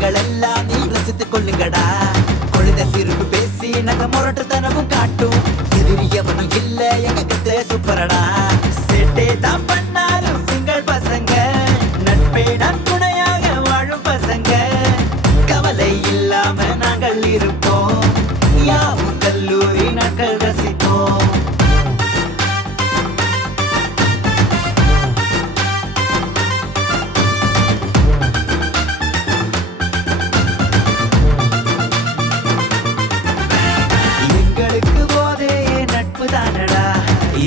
வரங்கள் எல்லாம் நீ ரசித்துக் கொள்ளுங்கடா. கொழுத சிரிப்பு பேசி நாங்க முரட்டுத்தனமும் காட்டும். எதிரியவனும் இல்ல எங்க கத்து சூப்பரடா. செட்டே தான் பண்ணாலும் சிங்கள் பசங்க, நட்பே நம் துணையாக வாழும் பசங்க. கவலை இல்லாம நாங்கள் இருப்போம், யாவும் கல்லூரி நாட்கள் ரசிப்போம். எங்களுக்கு போதே நட்பு தானடா,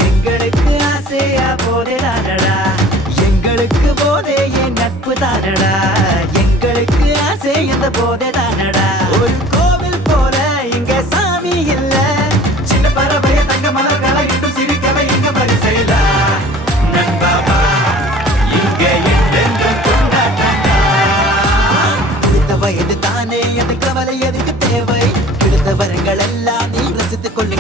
எங்களுக்கு ஆசையா போதே தானடா. எங்களுக்கு போதே நட்பு தானடா, எங்களுக்கு ஆசை இந்த போதே தானடா. ஒரு கோவில் போல இங்க சாமி இல்ல, சின்ன பறவைய தங்க மலர்களை இட்டு சிரிக்கவை இங்க பரிசைடா. நண்பாவா இங்க என்றென்றும் கொண்டாட்டா. குறித்த வயது தானே அது கவலை எதுக்கு தேவை? கிடைத்த வரங்கள் எல்லாம் நீ ரசித்துக் கொள்ள